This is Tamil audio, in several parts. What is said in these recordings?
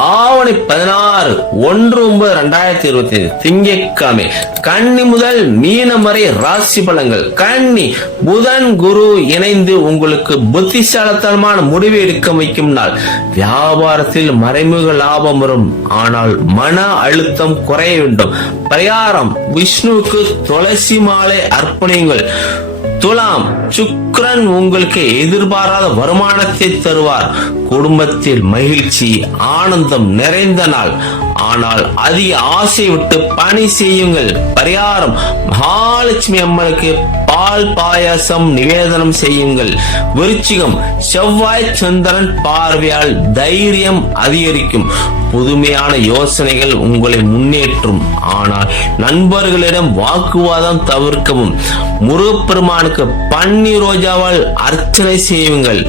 ஆவணி பதினாறு ஒன்று ஒன்பது ரெண்டாயிரத்தி இருபத்தி ஐந்து திங்கட்கிழமை. கன்னி முதல் மீனம் வரை ராசி பலன்கள். கன்னி புதன் குரு இணைந்து உங்களுக்கு புத்திசாலத்தனமான முடிவு எடுக்க வைக்கும் நாள். வியாபாரத்தில் மறைமுக லாபம் வரும். ஆனால் மன அழுத்தம் குறைய வேண்டும். பரிகாரம் விஷ்ணுவுக்கு துளசி மாலை அர்ப்பணியுங்கள். துலாம் சுக்ரன் உங்களுக்கு எதிர்பாராத வருமானத்தை தருவார். குடும்பத்தில் மகிழ்ச்சி ஆனந்தம் நிறைந்த நாள். ஆனால் அதிக ஆசை விட்டு பணி செய்யுங்கள். பரிகாரம் மகாலட்சுமி அம்மனுக்கு பால் பாயாசம் நிவேதனம் செய்யுங்கள். விருச்சிகம் செவ்வாய் சந்திரன் பார்வையால் தைரியம் அதிகரிக்கும். புதுமையான யோசனைகள் உங்களை முன்னேற்றும். ஆனால் நண்பர்களிடம் வாக்குவாதம் தவிர்க்கவும் முருகப்பெருமானுக்கு பன்னி ரோஜாவால் அர்ச்சனை செய்யுங்கள்.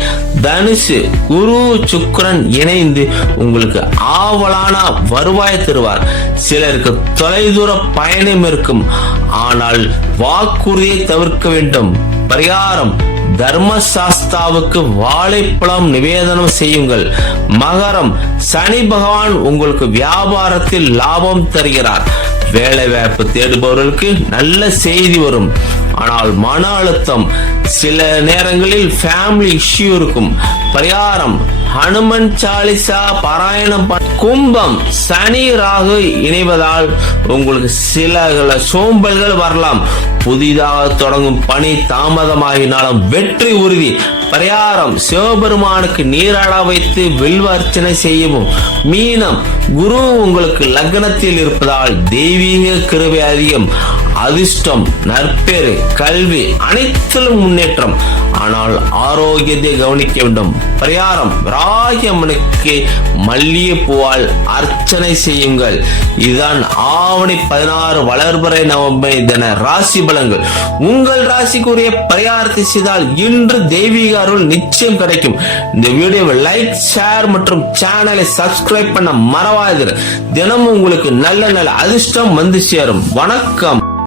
தனுசு குரு சுக்கரன் இணைந்து உங்களுக்கு ஆவலான வருவாய் தருவார். சிலருக்கு தொலைதூர பயணம் இருக்கும். ஆனால் வாக்குறுதியை தவிர்க்க வேண்டும். பரிகாரம். தர்மசாஸ்தாவுக்கு வாழைப்பழம் நிவேதனம் செய்யுங்கள். மகரம் சனி பகவான் உங்களுக்கு வியாபாரத்தில் லாபம் தருகிறார். வேலை வாய்ப்பு தேடுபவர்களுக்கு நல்ல செய்தி வரும். ஆனால் மன அழுத்தம் சில நேரங்களில் ஃபேமிலி இஷ்யூ இருக்கும். பரிகாரம் ஹனுமன் சாலிசா பாராயணம் கும்பம் சனி ராகு இணைவதால் உங்களுக்கு சில சோம்பல்கள் வரலாம். புதிதாக தொடங்கும் பணி தாமதமாகினாலும் வெற்றி உறுதி. பரிகாரம் சிவபெருமானுக்கு நீராட வைத்து வில்வ அர்ச்சனை செய்யவும். மீனம் குரு உங்களுக்கு லக்னத்தில் இருப்பதால் தெய்வீக கிருவை அதிகம். அதிர்ஷ்டம் நற்பேறு கல்வி அனைத்திலும் முன்னேற்றம். ஆனால் ஆரோக்கியத்தை கவனிக்க வேண்டும். பிரயாரம் ராகியம்மனுக்கு மல்லிகை பூவால் அர்ச்சனை செய்யுங்கள். இதுதான் ஆவணி பதினாறு வளர்பறை நவம்பர் தின ராசி பலங்கள் உங்கள் ராசிக்குரிய பிரயாரத்தை செய்தால் இன்று தெய்வீக அருள் நிச்சயம் கிடைக்கும். இந்த வீடியோவை லைக் ஷேர் மற்றும் சேனலை சப்ஸ்கிரைப் பண்ண மறவாதீர்கள் தினமும் உங்களுக்கு நல்ல நல்ல அதிர்ஷ்டம் வந்து சேரும். வணக்கம்.